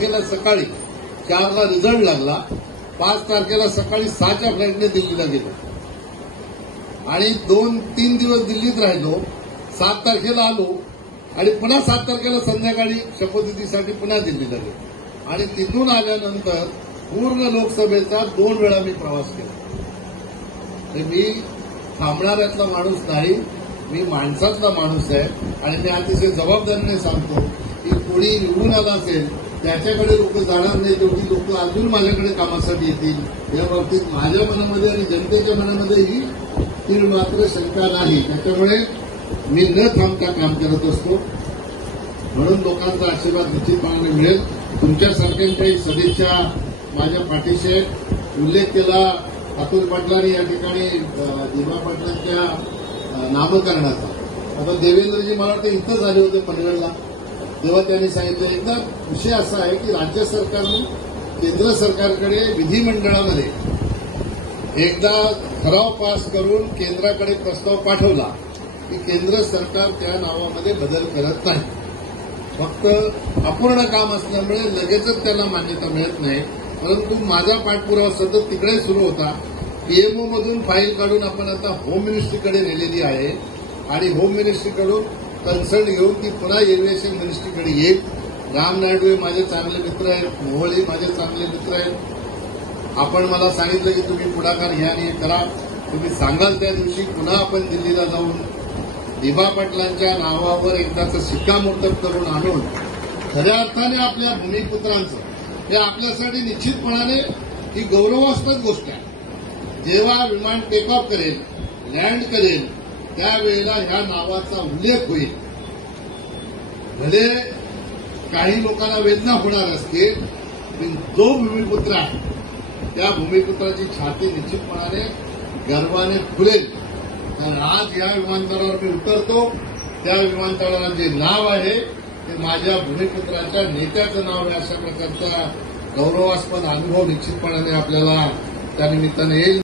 तारखेला सकाळी 4ला रिझल्ट लागला. 5 तारखेला सकाळी 6च्या फ्लाईटने दिल्लीला गेलो आणि 2-3 दिवस दिल्लीत राहिलो. 7 तारखेला आलो आणि पुन्हा 7 तारखेला संध्याकाळी शपथविधीसाठी पुन्हा दिल्लीला गेलो आणि तिथून आल्यानंतर पूर्ण लोकसभेचा 2 वेळा मी प्रवास केला. मी थांबणाऱ्यातला माणूस नाही, मी माणसातला माणूस आहे आणि मी अतिशय जबाबदारीने सांगतो की कोणी निवडून आला असेल त्याच्याकडे लोक जाणार नाही, तेवढी लोक अजून माझ्याकडे कामासाठी येतील या बाबतीत माझ्या मनामध्ये आणि जनतेच्या मनामध्येही तीळ मात्र शंका नाही. त्याच्यामुळे मी न थांबता काम करत असतो. म्हणून लोकांचा आशीर्वाद निश्चितपणाने मिळेल. तुमच्यासारख्यांच्याही सदिच्छा माझ्या पाठीशी आहेत. उल्लेख केला अतुल पाटलांनी या ठिकाणी दिवा पाटलांच्या नामकरणाचा. आता देवेंद्रजी मला वाटतं इथंच आले होते पनवेलला, तेव्हा त्यांनी सांगितलं. एकदा विषय असा आहे की राज्य सरकारनं केंद्र सरकारकडे विधिमंडळामध्ये एकदा ठराव पास करून केंद्राकडे प्रस्ताव पाठवला की केंद्र सरकार त्या नावामध्ये बदल करत नाही. फक्त अपूर्ण काम असल्यामुळे लगेचच त्याला मान्यता मिळत नाही. परंतु माझा पाठपुरावा सतत तिकडे सुरू होता. पीएमओमधून फाईल काढून आपण आता होम मिनिस्ट्रीकडे नेलेली आहे आणि होम मिनिस्ट्रीकडून कन्सर्न घेऊन ती पुन्हा एव्हिएशन मिनिस्ट्रीकडे येईल. राम नायडू हे माझे चांगले मित्र आहेत, मोहोळी माझे चांगले मित्र आहेत. आपण मला सांगितलं की तुम्ही पुढाकार घ्या आणि हे करा. तुम्ही सांगाल त्या दिवशी पुन्हा आपण दिल्लीला जाऊन दिवा पाटलांच्या नावावर एकदाचं शिक्कामोर्तब करून आणून खऱ्या अर्थाने आपल्या भूमिपुत्रांचं हे आपल्यासाठी निश्चितपणाने ही गौरवास्पद गोष्ट आहे. जेव्हा विमान टेक ऑफ करेल, लँड करेल, त्यावेळेला ह्या नावाचा उल्लेख होईल. भले काही लोकांना वेदना होणार असतील, पण जो भूमिपुत्र आहे त्या भूमिपुत्राची छाती निश्चितपणाने गर्वाने फुलेल. कारण आज या विमानतळावर मी उतरतो, त्या विमानतळाला जे नाव आहे ते माझ्या भूमिपुत्राच्या नेत्याचं नाव आहे. अशा प्रकारचा गौरवास्पद अनुभव निश्चितपणाने आपल्याला त्यानिमित्ताने येईल.